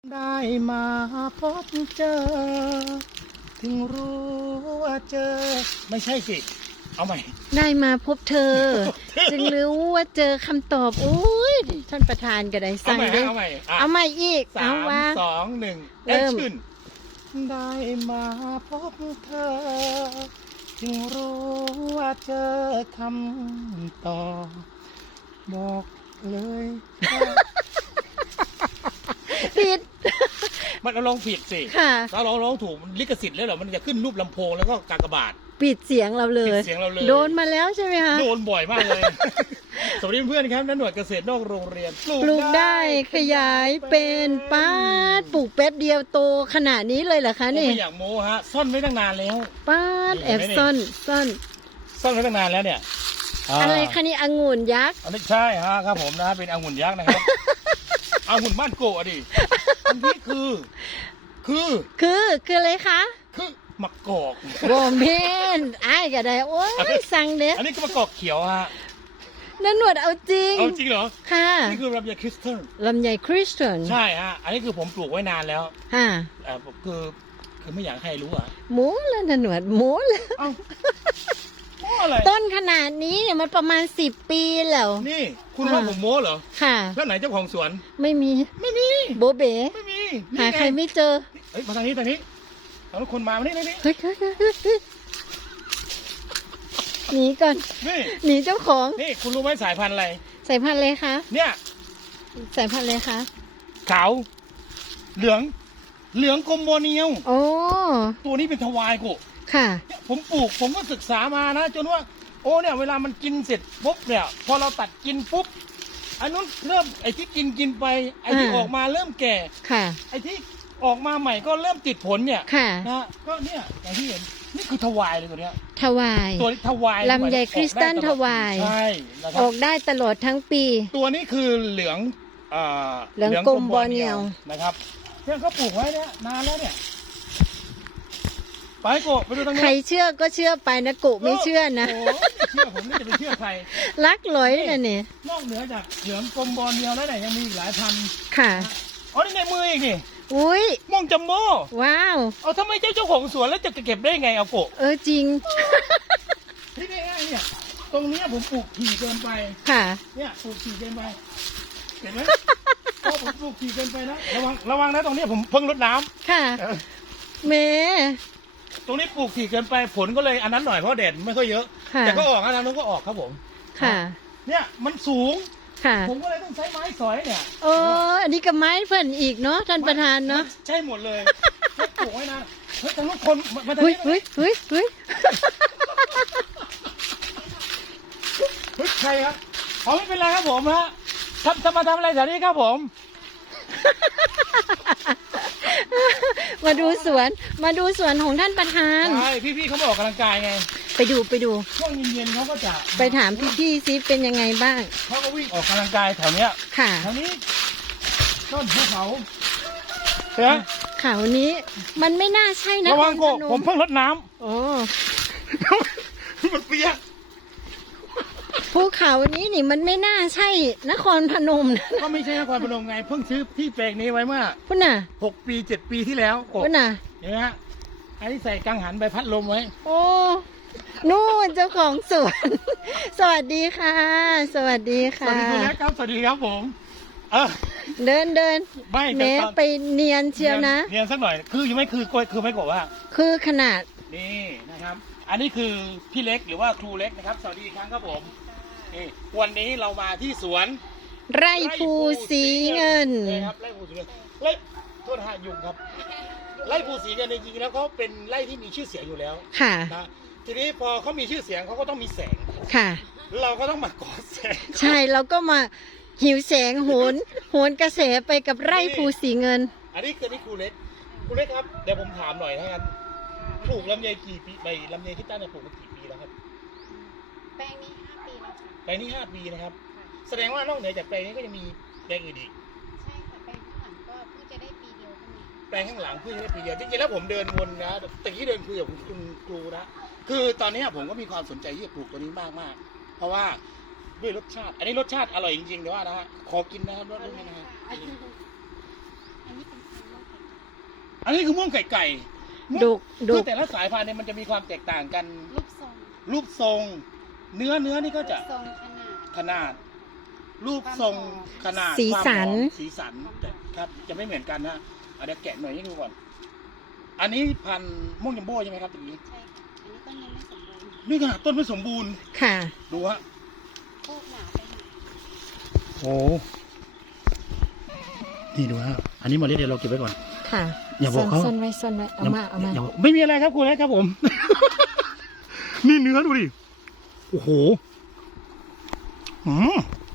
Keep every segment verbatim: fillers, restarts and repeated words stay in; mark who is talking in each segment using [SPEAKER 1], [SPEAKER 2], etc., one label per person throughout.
[SPEAKER 1] ได้มาพบเจอถึงรู้ว่าเจอไม่ใช่สิเอาใหม่
[SPEAKER 2] ได้มาพบเธอ จึงรู้ว่าเจอคำตอบโอ้ยท่านประธานก็ได้สั่งเด้
[SPEAKER 1] เอาใหม่
[SPEAKER 2] เอาใหม่อีก
[SPEAKER 1] สา
[SPEAKER 2] เอา
[SPEAKER 1] ม
[SPEAKER 2] ว่า
[SPEAKER 1] สองหนึ่งแอคชั่นได้มาพบเธอจึงรู้ว่าเจอคำตอบบอกเลย
[SPEAKER 2] ผิด
[SPEAKER 1] มันเอาร้องผิดสิ
[SPEAKER 2] ค่ะ
[SPEAKER 1] ถ้าร้องร้องถูกลิขสิทธิ์แล้วเหรอมันจะขึ้นรูปลำโพงแล้วก็กากบาท
[SPEAKER 2] ปิดเสียงเราเลย
[SPEAKER 1] ปิดเสียงเราเลย
[SPEAKER 2] โดนมาแล้วใช่ไหมคะ
[SPEAKER 1] โดนบ่อยมากเลย สวัสดีเพื่อนครับนักหน่วยเกษตรนอกโรงเรียน
[SPEAKER 2] ปลูกได้ขยายเป็นป้าดปลูกแป๊บเดียวโตขนาดนี้เลยเหรอคะนี่
[SPEAKER 1] ไม่อยากโม้ฮะซ่อนไว้ตั้งนานแล้ว
[SPEAKER 2] ป้าดแอบซ่อนซ่อน
[SPEAKER 1] ซ่อนไว้ตั้งนานแล้วเนี่ย
[SPEAKER 2] อะไรคะนี่องุ่นยักษ์
[SPEAKER 1] อันนี้ใช่ฮะครับผมนะเป็นองุ่นยักษ์นะครับ องุ่นบ้านโกะดิอันนี้คือ คือ
[SPEAKER 2] คือคืออะไรคะ
[SPEAKER 1] คือมะกอก
[SPEAKER 2] บอมเพนไอ้ายก็ได้โอ้ยสั่งเด็ด
[SPEAKER 1] อันนี้ก็มะกอกเขียวฮะ
[SPEAKER 2] นั่นหนวดเอาจริง
[SPEAKER 1] เอาจริงเหรอ
[SPEAKER 2] ค่ะ
[SPEAKER 1] นี่คือลำไยคริสตัล
[SPEAKER 2] ลำไยคริสตัล
[SPEAKER 1] ใช่ฮะอันนี้คือผมปลูกไว้นานแล้ว
[SPEAKER 2] ค่ะ
[SPEAKER 1] เอ่อคือคือไม่อยากให้รู้อ่ะ
[SPEAKER 2] หมูแล้วนั่นหนวดหมูแล้ว
[SPEAKER 1] เอ้าโม้อะไร
[SPEAKER 2] ต้นขนาดนี้เนี่ยมันประมาณสิบปีแล้ว
[SPEAKER 1] นี่คุณว่าผมโม้เหรอ
[SPEAKER 2] ค่ะ
[SPEAKER 1] แล้วไหนเจ้าของสวน
[SPEAKER 2] ไม่มี
[SPEAKER 1] ไม่มี
[SPEAKER 2] โบเบ๋
[SPEAKER 1] ไม่มี
[SPEAKER 2] หาใครไม่เจอ
[SPEAKER 1] เฮ้ยมาทางนี้ทางนี้เอาทุกคนมามานี่นี่นี่
[SPEAKER 2] เฮ้ยเฮ้ยเฮ้ยเฮ้ยเฮ้ยหนีก่อน
[SPEAKER 1] นี่
[SPEAKER 2] หนีเจ้าของ
[SPEAKER 1] นี่คุณรู้ไหมสายพันธุ์อะไร
[SPEAKER 2] สายพันธุ์เลยคะ
[SPEAKER 1] เนี่ย
[SPEAKER 2] สายพันธุ์เลยคะ
[SPEAKER 1] ขาว เหลือง เหลืองกลมโบเนียว
[SPEAKER 2] โอ้
[SPEAKER 1] ตัวนี้เป็นทวายกู
[SPEAKER 2] ค่ะ
[SPEAKER 1] เนี่ยผมปลูกผมก็ศึกษามานะ จนว่า โอ้เนี่ยเวลามันกินเสร็จปุ๊บเนี่ย พอเราตัดกินปุ๊บอันนู้นเริ่มไอ้ที่กินกินไป ไอ้ที่
[SPEAKER 2] อ่า
[SPEAKER 1] ออกมาเริ่มแก่
[SPEAKER 2] ค่ะ
[SPEAKER 1] ไอ้ที่ออกมาใหม่ก็เริ่มติดผลเนี่ย
[SPEAKER 2] ค่ะ
[SPEAKER 1] นะก็เนี่ยอย่างที่เห็นนี่คือทวายเลยตัวเนี้ย
[SPEAKER 2] ถวาย
[SPEAKER 1] ตัวนี้ทวาย
[SPEAKER 2] ลำไยคริสตัลทวาย
[SPEAKER 1] ใช่นะค
[SPEAKER 2] อ
[SPEAKER 1] รั
[SPEAKER 2] อบ กได้ตลอดทั้งปี
[SPEAKER 1] ตัวนี้คือเหลืองเอ่อ
[SPEAKER 2] เหลืองกลมบอร์เนียว
[SPEAKER 1] นะครับเพื่อนเขาปลูกไว้เนี่ยนานแล้วเนี่ยไปโกะไปดูตรงนี้
[SPEAKER 2] ใครเชื่อก็เชื่อไปนะกุไม่เชื่อนะ
[SPEAKER 1] โอ้โหไม่เชื่อผมนี่จะไปเชื่อใคร
[SPEAKER 2] รักหลอยนะเนี่ย
[SPEAKER 1] นอกเหนือจากเหลืองกลมบอลเดียวแล้วเนี่ยยังมีอีกหลายพันธุ์
[SPEAKER 2] ค่ะ
[SPEAKER 1] อ๋อนี่ในมืออีกนี่
[SPEAKER 2] อุ้ย
[SPEAKER 1] ม่วงจัมโบ้
[SPEAKER 2] ว้าว
[SPEAKER 1] เอาทำไมเจ้าเจ้าของสวนแล้วจะเก็บได้ไงเอาโกะ
[SPEAKER 2] เออจริง
[SPEAKER 1] ที่ง่ายๆเนี่ยตรงเนี้ยผมปลูกถี่เกินไป
[SPEAKER 2] ค่ะ
[SPEAKER 1] เนี่ยปลูกถี่เกินไปเห็นไหมพอผมปลูกถี่เกินไปนะระวังระวังนะตรงเนี้ยผมเพิ่งรดน้ำ
[SPEAKER 2] ค่ะ
[SPEAKER 1] เออ
[SPEAKER 2] เม
[SPEAKER 1] ตรงนี้ปลูกถี่เกินไปผลก็เลยอันนั้นหน่อยเพราะแดดไม่ค่อยเยอะ
[SPEAKER 2] ค่ะ
[SPEAKER 1] แต่ก็ออกนะทางนู้นก็ออกครับผม
[SPEAKER 2] ค่ะ
[SPEAKER 1] เนี่ยมันสูง
[SPEAKER 2] ค่ะ
[SPEAKER 1] ผมก็เลยต้องใช้ไม้สอยเนี่ย
[SPEAKER 2] โอ้อันนี้ก็ไม้เพิ่นอีกเนาะท่านประธานเนาะ
[SPEAKER 1] ใช่หมดเลยให้ปลูกไว้นะเฮ้ยทางนู้นคนมามาทาง
[SPEAKER 2] เฮ้ย
[SPEAKER 1] นี้
[SPEAKER 2] เฮ้ยเฮ้ยเฮ้ย
[SPEAKER 1] เฮ้ยใครครับอ๋อไม่เป็นไรครับผมฮะทำจะมาทำอะไรแถวนี้ครับผม
[SPEAKER 2] มาดูสวน มาดูสวนของท่านประธาน
[SPEAKER 1] ใช่พี่ๆเขามาออกกำลังกายไง
[SPEAKER 2] ไปดูไปดู
[SPEAKER 1] ช่วงเย็นๆเขาก็จะ
[SPEAKER 2] ไปถามพี่ๆซิเป็นยังไงบ้าง
[SPEAKER 1] เขาก็วิ่งออกกำลังกายแถวเนี้ย
[SPEAKER 2] ค่ะ
[SPEAKER 1] แถวนี้ต้นภูเขาเสือ
[SPEAKER 2] ข่าวนี้มันไม่น่าใช่นะ
[SPEAKER 1] ระวังโกะ
[SPEAKER 2] พน
[SPEAKER 1] ผมเพิ่งรดน้
[SPEAKER 2] โอ้
[SPEAKER 1] ำ มันเปียก
[SPEAKER 2] ภูเขานี้นี่มันไม่น่าใช่นครพนมนะ
[SPEAKER 1] ก็ไม่ใช่นครพนมไงเพิ่งซื้อที่แปลงนี้ไว้เมื่อ
[SPEAKER 2] พุ่นน่ะ
[SPEAKER 1] หกปีเจ็ดปีที่แล้วโกะ
[SPEAKER 2] พุ่นน่ะ
[SPEAKER 1] เห็นไหมฮะอันนี้ใส่กังหันใบพัดลมไว้
[SPEAKER 2] โอ้นู่นเจ้าของสวน สวัสดีค่ะ สวัสดี
[SPEAKER 1] ส
[SPEAKER 2] ค่ะ
[SPEAKER 1] วัสดีคุณแม่ครับ สวัสดีครับผม เออ
[SPEAKER 2] เดินเดิน
[SPEAKER 1] ไม่
[SPEAKER 2] แม้
[SPEAKER 1] แต่ตอน
[SPEAKER 2] ไปเนียนเชียวนะ
[SPEAKER 1] เรียนสักหน่อย คือยังไม่คือกล้วยคือไม่กบว่า
[SPEAKER 2] คือขนาด
[SPEAKER 1] นี่นะครับ อันนี้คือพี่เล็กหรือว่าครูเล็กนะครับ สวัสดีอีกครั้งครับผมนี่วันนี้เรามาที่สวน
[SPEAKER 2] ไร่ภูสีเงิน
[SPEAKER 1] นี่ครับไร่ภูสีเงินไร่โทษนะฮะยุงครับ ไร่ภูสีเงินจริงๆแล้วเขาเป็นไร่ที่มีชื่อเสียงอยู่แล้ว
[SPEAKER 2] ค่ะ
[SPEAKER 1] นะทีนี้พอเขามีชื่อเสียงเขาก็ต้องมีแสง
[SPEAKER 2] ค่ะ
[SPEAKER 1] เราก็ต้องมาก่อแสง
[SPEAKER 2] ใช่เราก็มาหิวแสงโหนโหนกระแสไปกับไร่ภูสีเงิน
[SPEAKER 1] อันนี้คือนี่ครูเล็กครูเล็กครับเดี๋ยวผมถามหน่อยถ้างั้นปลูกลำไยกี่ปีใบลำไยที่ตั้งเนี่ยปลูกมากี่ปีแล้วครับ
[SPEAKER 3] แปลงนี้ห้าปีแล้วค่ะ
[SPEAKER 1] แปลงนี้ห้าปีนะครับ แสดงว่านอกเหนือจากแปลงนี้ก็ยังมีแปลงอื่นอีก
[SPEAKER 3] ใช่ค่ะแปลงข้างหลังก็เพิ่งจะได้ปีเดียวเท่านี้
[SPEAKER 1] แปลงข้างหลังเพิ่งได้ปีเดียวจริงๆแล้วผมเดินวนนะแต่ที่เดินคุยกับคุณครูนะคือตอนนี้ผมก็มีความสนใจที่จะปลูกตัวนี้มากมากๆเพราะว่าด้วยรสชาติ อันนี้รสชาติอร่อยจริงๆเดี๋ยวว่านะฮะขอกินนะครับรสนี้นะฮะ
[SPEAKER 3] อันนี้เป็นพันธุ์
[SPEAKER 1] อันนี้คือม่วงไก่ไก่ม่วง
[SPEAKER 2] ดุกดุ
[SPEAKER 1] คือก แต่ละสายพันธุ์เนี่ยมันจะมีความแตกต่างกัน
[SPEAKER 3] รูปทรง
[SPEAKER 1] รูปทรง เนื้อเนื้อนี่ก็จะ
[SPEAKER 3] รูปทรงขนาด
[SPEAKER 1] ขนาด รูปทรงขนาด
[SPEAKER 2] สีสัน
[SPEAKER 1] ความหอมสีสันแต่ครับจะไม่เหมือนกันนะเอาเดี๋ยวแกะหน่อยให้ดูก่อน อันนี้พันธุ์ม่วงยัมโบ้ใช่ไหมครับตรงนี้
[SPEAKER 3] ใช่ค่ะอันนี้ต้นยังไม่สมบูรณ์
[SPEAKER 1] นี่ขนาดต้นไม่สมบูรณ์
[SPEAKER 2] ค่ะ
[SPEAKER 1] ดูฮะ
[SPEAKER 3] โคกหนาไปหน่อย
[SPEAKER 1] โอ้นี่ดูฮะอันนี้เมาเล็ดเดี๋ยวเราเก็บไว้ก่อน
[SPEAKER 2] ค่ะ
[SPEAKER 1] อย่าบอกเขา
[SPEAKER 2] ซ่อนไว้ซ่อนไว้เอามาเอามา
[SPEAKER 1] ย่ไม่มีอะไรครับคุณนะครับผม นี่เนื้อดูดิ โอ้โหอืม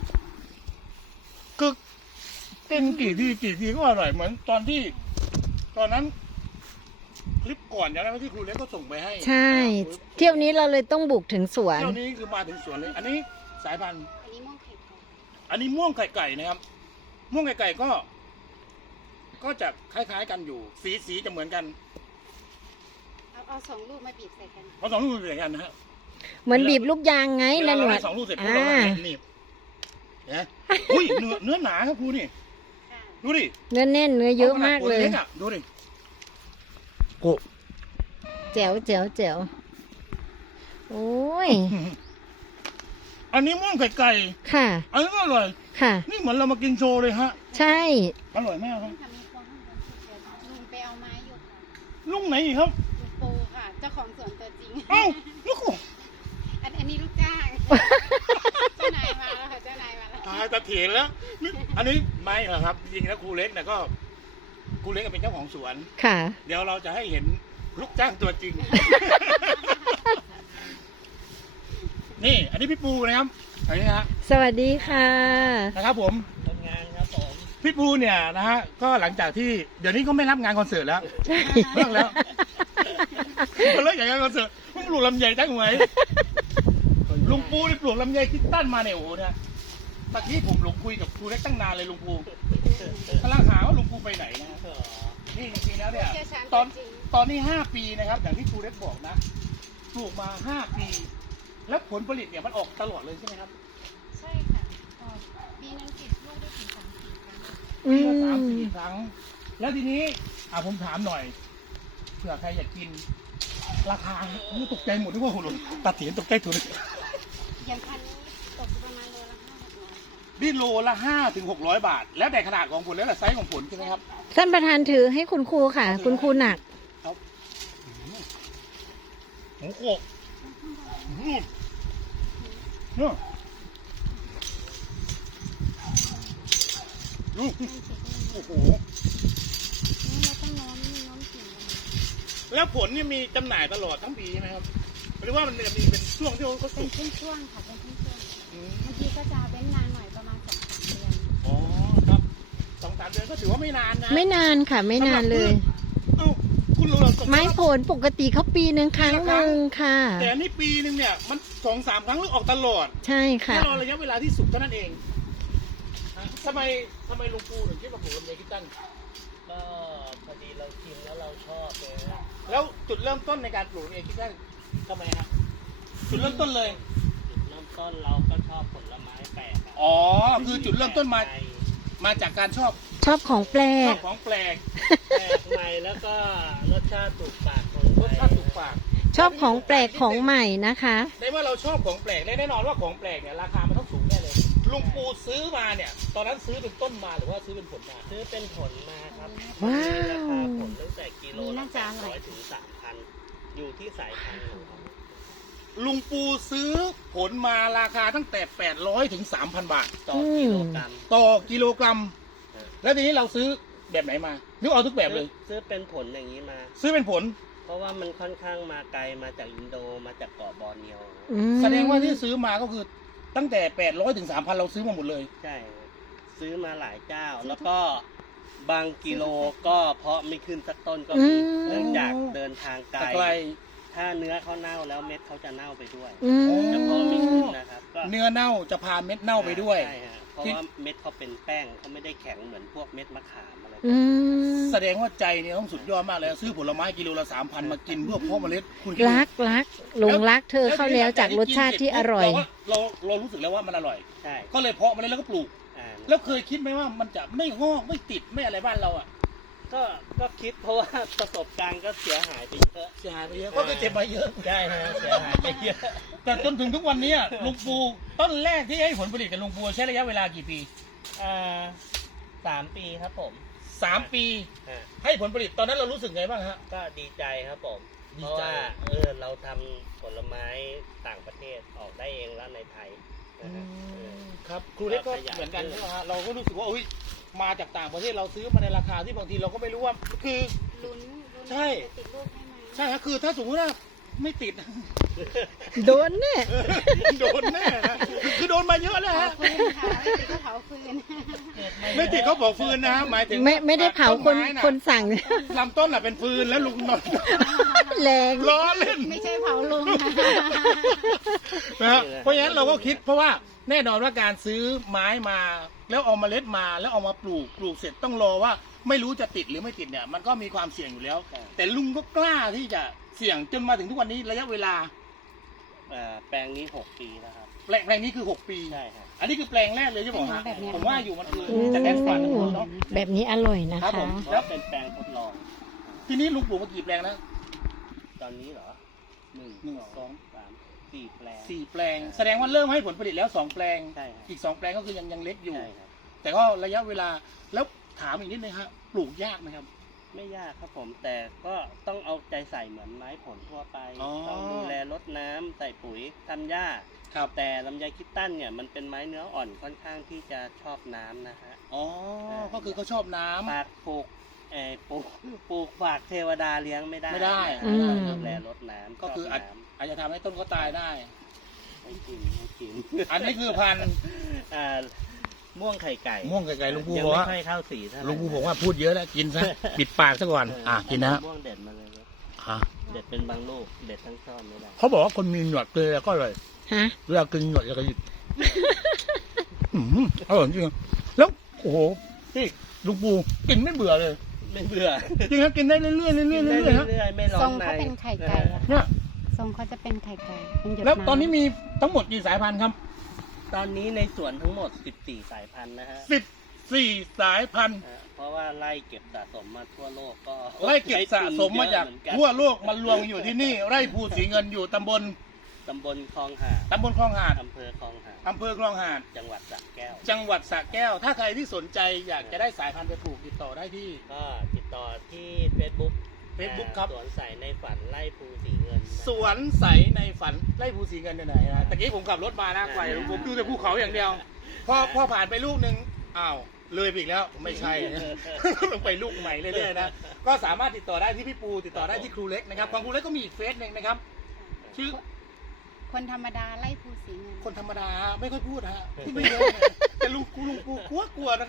[SPEAKER 1] ก็กินกี่ทีกี่ทีก็อร่อยเหมือนตอนที่ ตอนนั้น คลิปก่อนอย่างนั้นที่ครูเล็กก็ส่งไปให้
[SPEAKER 2] ใช่ เที่ยวนี้เราเลยต้องบุกถึงสวน
[SPEAKER 1] เที่ยวนี้คือมาถึงสวนเลย อันนี้สายพันธุ์
[SPEAKER 3] อันนี้ม่วงไข่ไก่
[SPEAKER 1] อันนี้ม่วงไข่ไก่นะครับ ม่วงไข่ไก่ก็ ก็จะคล้ายๆกันอยู่ สีสีจะเหมือนกัน
[SPEAKER 3] เอาเอาสองลูกมาบีบใส่กัน
[SPEAKER 1] เพราะสองลูกเหมือนกันนะฮะ
[SPEAKER 2] เหมือนบีบลูกยางไง
[SPEAKER 1] เว
[SPEAKER 2] นะ
[SPEAKER 1] ลา
[SPEAKER 2] หน
[SPEAKER 1] เรา
[SPEAKER 2] วด
[SPEAKER 1] ได้สองลูกเสร็จปุ๊บเราก็
[SPEAKER 2] อ่า
[SPEAKER 1] หนีบนะอุ้ยเนื้อเนื้อหนาครับครูนี่
[SPEAKER 3] ค่ะ
[SPEAKER 1] ดูดิ
[SPEAKER 2] เนื้อแน่นเนื้อเยอะมากเลย
[SPEAKER 1] อขนดตัวกอะดูดิโกะ
[SPEAKER 2] แจ๋วแจ๋วแจ๋วโอ้ย
[SPEAKER 1] อันนี้ม่วงไก่ไก่
[SPEAKER 2] ค่ะ
[SPEAKER 1] อันนี้ก็อร่อย
[SPEAKER 2] ค่ะ
[SPEAKER 1] นี่เหมือนเรามากินโชว์เลยฮะ
[SPEAKER 2] ใช่
[SPEAKER 1] อร่อยมากครับ
[SPEAKER 3] ทำมีความข้างบนสุดเดียวลุงไปเอาไม้อยู่ค่ะ
[SPEAKER 1] ลุงไหนอีกครับ
[SPEAKER 3] ลุงปูค่ะ เจ้าของสวนตัวจริง
[SPEAKER 1] เอ้าลูก
[SPEAKER 3] อันอันนี้ลูกจ้าง เจ้านายมาแล้วค่ะ เจ้านายมาแล้ว
[SPEAKER 1] ตายตะเถียนแล้วนี่อันนี้ไม่หรอกครับจริงๆแล้วครูเล็กเนี่ยก็ครูเล็กก็เป็นเจ้าของสวน
[SPEAKER 2] ค่ะ
[SPEAKER 1] เดี๋ยวเราจะให้เห็นลูกจ้างตัวจริง นี่ อันนี้พี่ปูนะครับอันนี้ฮะ
[SPEAKER 2] สวัสดีค่ะ
[SPEAKER 1] นะครับผมทำงานครับผมพี่ปูเนี่ยนะฮะก็หลังจากที่เดี๋ยวนี้ก็ไม่รับงานคอนเสิร์ตแล้ว
[SPEAKER 2] ใช่
[SPEAKER 1] เลิกแล้วเลิกจากงานคอนเสิร์ตเพิ่งปลูกลำไยตั้งไว้ลุงปูนี่ปลูกลำไยคิดตั้นมาเนี่ยโอ้โหเนี่ยตะกี้ผมหลงคุยกับครูเล็กตั้งนานเลยลุงปูกำลังหาว่าลุงปูไปไหนนะนี่จริงๆแล้วเนี่ย
[SPEAKER 3] เชี่ยวชาญ
[SPEAKER 1] ต
[SPEAKER 3] ตั
[SPEAKER 1] อ
[SPEAKER 3] วน จริง
[SPEAKER 1] ตอนนี้ห้าปีนะครับอย่างที่ครูเล็กบอกนะปลูกมาห้าปี แล้วผลผลิตเนี่ยมันออกตลอดเลยใช่ไหมครับ
[SPEAKER 3] ใช่ค่ะอ๋อปีนึงติดลูกได้ถึงสามสี่ครั้ง
[SPEAKER 2] อื
[SPEAKER 1] ปีละสาม
[SPEAKER 2] ม
[SPEAKER 1] สี่ครั้ง แล้วทีนี้อ่ะผมถามหน่อยเผื่อใครอยากกิน ราคานี่ตกใจหมดทุกคนหลตัดเถียนตกใจถูกเลย
[SPEAKER 3] อย่างพันนี้ตกประมาณโลละห้าหกร้อยค่ะ
[SPEAKER 1] นี่โลละห้าถึงหกร้อยบาท แล้วแต่ขนาดของผลแล้วแต่ไซส์ของผลใช่ไหมครับ
[SPEAKER 2] ท่านประธานถือให้คุณครูค่ะ คุณครูหนัก
[SPEAKER 1] หมูโขกอืมเนี่ยอืมโอ้โห
[SPEAKER 3] นี่เราต้องโน้มโน้มกิ่งลง
[SPEAKER 1] แล้วผลนี่มีจำหน่ายตลอดทั้งปีใช่ไหมครับ หรือว่ามันจะมีเป็นช่วงที่เขา
[SPEAKER 3] เป็
[SPEAKER 1] สุ
[SPEAKER 3] น
[SPEAKER 1] ก
[SPEAKER 3] ช่วงๆค่ะเป็นช่วง
[SPEAKER 1] อืม
[SPEAKER 3] ๆบางทีก็จะเว้นนานหน่อยประมาณสองสามเดือน
[SPEAKER 1] อ๋อครับสองสามเดือนก็ถือว่าไม่นานนะ
[SPEAKER 2] ไม่นานค่ะ ไม่นานเลย
[SPEAKER 1] เอ้าคุณรู้เหรอ
[SPEAKER 2] ไม้ผลปกติเขาปีหนึ่งครั้งหนึ่งค่ะ
[SPEAKER 1] แต่อันนี้ปีหนึ่งเนี่ยมันสองสามครั้งหรือออกตลอด
[SPEAKER 2] ใช่ค่ะ
[SPEAKER 1] แค่รอระยะเวลาที่สุกเท่านั้นเองฮะทำไมทำไมลุงปูถึงคิดว่าปลูกลำไยคิดตั้น
[SPEAKER 4] ก็พอดีเราชิมแล้วเราชอบเลยนะ
[SPEAKER 1] แล้วจุดเริ่มต้นในการปลูกลำไยคิดตั้นทำไมฮะจุดเริ่มต้นเลย
[SPEAKER 4] จุดเริ่มต้นเราก็ชอบผลไม้แปลกอะ
[SPEAKER 1] อ๋อคือจุดเริ่มต้นมา
[SPEAKER 4] แปลกให
[SPEAKER 1] มาจากการชอบ
[SPEAKER 2] ชอบของแปล
[SPEAKER 1] ช
[SPEAKER 2] ก
[SPEAKER 1] อบของแปลก
[SPEAKER 4] แปลกใหม่แล้วก็รสชาติถูกปากคน
[SPEAKER 1] รสชาติถูกปาก
[SPEAKER 2] ชอบของแปลกของใหม่นะคะ
[SPEAKER 1] ได้ว่าเราชอบของแปลกแน่นอนว่าของแปลกเนี่ยราคามันต้องสูงแน่เลยลุงปูซื้อมาเนี่ย ตอนนั้นซื้อเป็นต้นมาหรือว่าซื้อเป็นผลมา
[SPEAKER 4] ซื้อเป็นผลมาครับ
[SPEAKER 2] ว้าว
[SPEAKER 4] ราคาผลตั้งแต่กิโลละแปดร้อยถึงสามพันอยู่ที่สายพันธุ์ของเขา
[SPEAKER 1] ลุงปูซื้อผลมาราคาตั้งแต่แปดร้อยถึงสามพันบาท
[SPEAKER 4] ต่อกิโลกรัม
[SPEAKER 1] ต่อกิโลกรัม
[SPEAKER 4] เออ
[SPEAKER 1] แล้วทีนี้เราซื้อแบบไหนมาหรือเอาทุกแบบเลย
[SPEAKER 4] ซื้อเป็นผลอย่างนี้มา
[SPEAKER 1] ซื้อเป็นผล
[SPEAKER 4] เพราะว่ามันค่อนข้างมาไกลมาจากอินโดมาจากเกาะบอร์เนียว
[SPEAKER 2] อืม
[SPEAKER 1] แสดงว่าที่ซื้อมาก็คือตั้งแต่แปดร้อยถึงสามพันเราซื้อมาหมดเลย
[SPEAKER 4] ใช่ครับซื้อมาหลายเจ้า แล้วก็บางกิโลก็เพาะไม่ขึ้นสักต้นก็มีเนื่องจากเดินทางไกล
[SPEAKER 1] แต่ไกล
[SPEAKER 4] ถ้าเนื้อเขาเน่าแล้วเม็ดเขาจะเน่าไปด้วย
[SPEAKER 2] อืม
[SPEAKER 4] จะเพาะไม่ขึ้นนะครับก็
[SPEAKER 1] เนื้อเน่าจะพาเม็ดเน่าไปด้วย
[SPEAKER 4] ใช่ฮะเพราะว่าเม็ดเขาเป็นแป้งเขาไม่ได้แข็งเหมือนพวกเม็ดมะขามอะไร
[SPEAKER 2] อืม
[SPEAKER 1] แสดงว่าใจเนี่ยต้องสุดยอดมากเลยซื้อผลไม้กิโลละสามพันมากินเพื่อเพาะเมล็ดคุณคิดดู
[SPEAKER 2] รักรักหลงรักเธอเข้าแล้วจากรสชาติที่อร่อย
[SPEAKER 1] เราเรารู้สึกแล้วว่ามันอร่อย
[SPEAKER 4] ใช่
[SPEAKER 1] ก็เลยเพาะเมล็ดแล้วก็ปลูก
[SPEAKER 4] อ่า
[SPEAKER 1] แล้วเคยคิดไหมว่ามันจะไม่งอกไม่ติดไม่อะไรบ้านเราอ่ะ
[SPEAKER 4] ก็ก็คิดเพราะว่าประสบการณ์ก็เสียหายไปเยอะ
[SPEAKER 1] เสียหายไปเยอะก็คือเจ็บไปเยอะ
[SPEAKER 4] ใช่ฮะเสียหายไปเยอะ
[SPEAKER 1] แต่จนถึงทุกวันนี้ลุงปูต้นแรกที่ให้ผลผลิตกับลุงปูใช้ระยะเวลากี่ปี
[SPEAKER 4] อ่าสามปีครับผม
[SPEAKER 1] สามปี
[SPEAKER 4] ฮะ
[SPEAKER 1] ให้ผลผลิตตอนนั้นเรารู้สึกไงบ้างฮะ
[SPEAKER 4] ก็ดีใจครับผม
[SPEAKER 1] ดี
[SPEAKER 4] เพราะ
[SPEAKER 1] ใจ
[SPEAKER 4] ว่าเออเราทำผลไม้ต่างประเทศออกได้เองแล้วในไทยนะฮะเออ
[SPEAKER 1] ครับครูเล็กก็เหมือนกันใช่ไหมฮะเราก็รู้สึกว่าอุ้ยมาจากต่างประเทศเราซื้อมาในราคาที่บางทีเราก็ไม่รู้ว่าคือ
[SPEAKER 3] ลุ้นลุ้น
[SPEAKER 1] ใช่
[SPEAKER 3] จะติดลูกให้ไหม
[SPEAKER 1] ใช่ครับคือถ้าสมมติว่าไม่ติด
[SPEAKER 2] โดนแน่
[SPEAKER 1] โดนแน่นะคือโดนมาเยอะแล้ว
[SPEAKER 3] เผา
[SPEAKER 1] ฮะ
[SPEAKER 3] ฟืนค่ะไม่ติดก็เผาฟืน
[SPEAKER 1] ไม่ติดเขาบอกฟืนนะฮะหมายถึง
[SPEAKER 2] ไม่ไม่ได้เผาคน
[SPEAKER 1] ต้ไม้ะ
[SPEAKER 2] คนสั่ง
[SPEAKER 1] ลำต้นน่ะเป็นฟืนแล้วลุงนอน
[SPEAKER 2] แรง
[SPEAKER 1] ล้อเล่น
[SPEAKER 3] ไม่ใช่เผาลุง
[SPEAKER 1] นะฮะเพราะฉะนั้นเราก็คิดเพราะว่าแน่นอนว่าการซื้อไม้มาแล้วเอาเมล็ดมาแล้วเอามาปลูกปลูกเสร็จต้องรอว่าไม่รู้จะติดหรือไม่ติดเนี่ยมันก็มีความเสี่ยงอยู่แล้ว
[SPEAKER 4] ครับ
[SPEAKER 1] แต่ลุงก็กล้าที่จะเสี่ยงจนมาถึงทุกวันนี้ระยะเวลา
[SPEAKER 4] อ่าแปลงนี้หกปีแล้วครับ
[SPEAKER 1] แปลงแปลงนี้คือหกปี
[SPEAKER 4] ใช่ครับ
[SPEAKER 1] อันนี้คือแปลงแรกเลยใช่ไหมฮะ
[SPEAKER 3] แบบเนี้ย
[SPEAKER 1] ผมว่าอยู่มันคือ
[SPEAKER 2] อืม
[SPEAKER 1] จะแน่นฝันนะเนาะ
[SPEAKER 2] แบบนี้อร่อยนะ
[SPEAKER 1] ครั
[SPEAKER 2] คะ
[SPEAKER 1] บผม
[SPEAKER 4] แล้วเป็นแปลงทดลอง
[SPEAKER 1] ทีนี้ลุงปลูกมากี่แปลงนะ
[SPEAKER 4] ตอนนี้เหรอหนึ่ง
[SPEAKER 1] หนึ่งสอง
[SPEAKER 4] สามสี่แปลง
[SPEAKER 1] สี่แปลง แสดงว่าเริ่มให้ผลผลิตแล้วสองแปลง
[SPEAKER 4] ใช่ครับ
[SPEAKER 1] อีกสองแปลงก็คือยังยังเล็กอยู่
[SPEAKER 4] ใช่ครับ
[SPEAKER 1] แต่ก็ระยะเวลาแล้วถามอีกนิดนึงฮะปลูกยากไหมครับ
[SPEAKER 4] ไม่ยากครับผม แต่ก็ต้องเอาใจใส่เหมือนไม้ผลทั่วไป
[SPEAKER 1] อ๋อ
[SPEAKER 4] ต้องดูแลรดน้ำใส่ปุ๋ยทำหญ้า
[SPEAKER 1] ครับ
[SPEAKER 4] แต่ลำไยคิดตันเนี่ยมันเป็นไม้เนื้ออ่อนค่อนข้างที่จะชอบน้ำนะฮะ
[SPEAKER 1] อ๋อก็คือเขาชอบน้ำ
[SPEAKER 4] ฝากปลูกเออปลูกปลูกฝากเทวดาเลี้ยงไม่ได้
[SPEAKER 1] ไม่ได้
[SPEAKER 4] นะ
[SPEAKER 2] อื
[SPEAKER 4] ฮะ
[SPEAKER 2] ม
[SPEAKER 4] ต้องดูแลรดน้ำ
[SPEAKER 1] ก็คืออาจ
[SPEAKER 4] ชบน้
[SPEAKER 1] อาจจะทำให้ต้นเขาตายได้
[SPEAKER 4] ำไม่กินไม่กิน
[SPEAKER 1] อันนี้คือพันธุ์
[SPEAKER 4] อ่าม่วงไข่ไก่
[SPEAKER 1] ม่วงไก่ๆลุงปู
[SPEAKER 4] ยัง
[SPEAKER 1] บอก
[SPEAKER 4] ไม่
[SPEAKER 1] ว่า
[SPEAKER 4] ค่อยเข้าสีเท่าไหร่
[SPEAKER 1] ลุงปูบอกว่าพูดเยอะแล้วกินซะ ปิดปากซะก่อน อ่ะกินนะฮะ
[SPEAKER 4] ม่วงเด็ดมาเลยครับ
[SPEAKER 1] อ่ะ
[SPEAKER 4] เด็ดเป็นบางลูกเด็ดทั้งช่อไม่ได้
[SPEAKER 1] เขาบอกว่าคนมีหนวดเกลือก็อร่อย
[SPEAKER 2] ฮะ
[SPEAKER 1] เวลากินหนวดจะกระยิบอืมอร่อยจริงๆแล้วโอ้โหพี่ลุงปูกินไม่เบื่อเลย
[SPEAKER 4] ไม่เบื่อ
[SPEAKER 1] จริงครับกินได้เรื่อยๆเรื่อยๆ
[SPEAKER 4] กิน
[SPEAKER 1] เรื่
[SPEAKER 4] ได้
[SPEAKER 1] อยๆฮะ
[SPEAKER 4] เรื่อยๆไม่ร้อ
[SPEAKER 3] ทร
[SPEAKER 4] น
[SPEAKER 3] ง
[SPEAKER 4] ใน
[SPEAKER 3] เขาเป็นไข่ไก่อะ
[SPEAKER 1] เนี่ย
[SPEAKER 3] ทรงเขาจะเป็นไข่ไก่เป็นหยด
[SPEAKER 1] แล้ว
[SPEAKER 3] ำ
[SPEAKER 1] ตอนนี้มีทั้งหมดกี่สายพันธุ์ครับ
[SPEAKER 4] ตอนนี้ในสวนทั้งหมดสิบสี่สายพันธุ์นะฮะ
[SPEAKER 1] สิบสี่สายพันธุ์
[SPEAKER 4] ฮะเพราะว่าไล่เก็บสะสมมาทั่วโลกก็
[SPEAKER 1] ไล่เก็บสะสมมาจาก
[SPEAKER 4] ใช้ทุนเยอะเหอนน
[SPEAKER 1] ทั่วโลกมันรวมอยู่ที่นี่ ไร่ภูสีเงินอยู่ตำบล
[SPEAKER 4] ตำบลคลองหาด
[SPEAKER 1] ตำบลคลองหาด
[SPEAKER 4] อำเภอคลองหาด
[SPEAKER 1] อำเภอคลองหาด
[SPEAKER 4] จังหวัดสระแก้ว
[SPEAKER 1] จังหวัดสระแก้ว ถ้าใครที่สนใจอยากจะได้สายพันธุ์ไปปลูกติดต่อได้ที่
[SPEAKER 4] ก็ติดต่อที่ Facebook
[SPEAKER 1] Facebook ครับ
[SPEAKER 4] สวนใสในฝันไล่ภูสีเงินนะ
[SPEAKER 1] สวนใสในฝันไร่ภูสีเงินอยู่ไหนนะตะกี้ผมขับรถมานะไกวผมดูแต่ภูเขาอย่างเดียว พอพอผ่านไปลูกหนึ่งอ้าวเลยไปอีกแล้วไม่ใช่ ต้องไปลูกใหม่เรื่อยๆนะก็สามารถติดต่อได้ที่พี่ปูติดต่อได้ที่ครูเล็กนะครับของครูเล็กก็มีอีกเฟซหนึ่งนะครับชื่อ
[SPEAKER 3] คนธรรมดาไล่ภูสีเงิน
[SPEAKER 1] คนธรรมดาไม่ค่อยพูดฮะพูดไม่เยอะแต่ลุงกูลุงกูกลัวกลัวนะ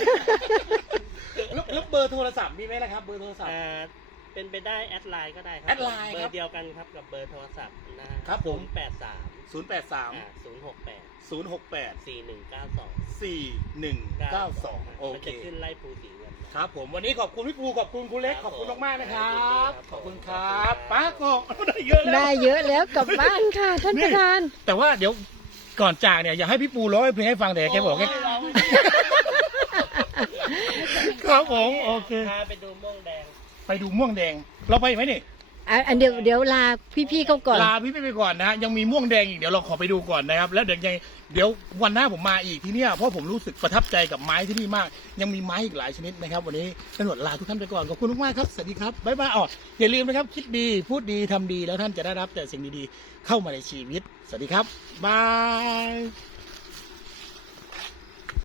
[SPEAKER 1] แล้วแล้วเบอร์โทรศัพท์มีไหมล่ะครับเบอร์โทรศัพท์
[SPEAKER 4] อ่าเป็นไปได้แอดไลน์ก็ได้ครั
[SPEAKER 1] แอดไลน์
[SPEAKER 4] เบอ
[SPEAKER 1] ครับ
[SPEAKER 4] ร์เดียวกันครับกับเบอร์โทรศัพท์นะฮะ
[SPEAKER 1] ครับผม
[SPEAKER 4] แปดสาม
[SPEAKER 1] ศูนย์แปดสาม
[SPEAKER 4] อ่าศูนย์หกแปด
[SPEAKER 1] ศูนย์หกแปด
[SPEAKER 4] สี่หนึ่งเก้าสอง
[SPEAKER 1] สี่หนึ่งเก้าสองโอ
[SPEAKER 4] มัน
[SPEAKER 1] เค
[SPEAKER 4] จะขึ้นไล่ภูสีเงินนะครับ
[SPEAKER 1] ผมวันนี้ขอบคุณพี่ปูขอบคุณครูเล็ก
[SPEAKER 4] ครับ
[SPEAKER 1] ขอบคุณมากๆนะครับ
[SPEAKER 4] ครับ
[SPEAKER 1] ขอบคุณครับป้าโกะได้เยอะแล้ว
[SPEAKER 2] ได้เยอะแล้วกลับบ้านค่ะ ท่านประธาน
[SPEAKER 1] แต่ว่าเดี๋ยวก่อนจากเนี่ยอยากให้พี่ปูร้องเพลงให้ฟังแต่แกบอกแก
[SPEAKER 4] โยเราไม่
[SPEAKER 1] ครับผมโอเค
[SPEAKER 4] พาไปดูม่วงแดง
[SPEAKER 1] ไปดูม่วงแดง เราไปไหมนี่
[SPEAKER 2] อ่ะอันเดี๋ยวเดี๋ยวลาพี่ๆเขาก่อน
[SPEAKER 1] ลาพี่ไปก่อนนะฮะยังมีม่วงแดงอีกเดี๋ยวเราขอไปดูก่อนนะครับแล้วเดี๋ยวยังเดี๋ยววันหน้าผมมาอีกที่เนี่ยเพราะผมรู้สึกประทับใจกับไม้ที่นี่มาก ยังมีไม้อีกหลายชนิดนะครับ วันนี้ตำรวจลาทุกท่านไปก่อนขอบคุณมากๆครับสวัสดีครับบ๊ายบายอ๋ออย่าลืมนะครับคิดดีพูดดีทำดีแล้วท่านจะได้รับแต่สิ่งดีๆเข้ามาในชีวิตสวัสดีครับบาย